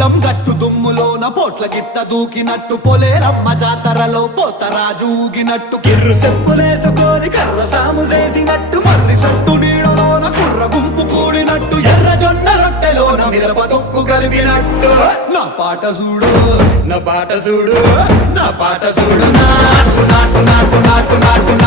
పొలం గట్టు దుమ్ములోన పోట్ల గిత్త దూకినట్టు పొలేరమ్మ జాతరలో పోతరాజు ఊగినట్టు కిర్రు చెప్పులేసుకొని కర్ర సాము చేసినట్టు మర్రి సొట్టు నీడలోన కుర్ర గుంపు కూడినట్టు ఎర్ర జొన్న రొట్టెలోన మిరప తొక్కు కలిపినట్టు నా పాట చూడు నా పాట చూడు నా పాట చూడు నాటు నాటు నాటు నాటు నాటు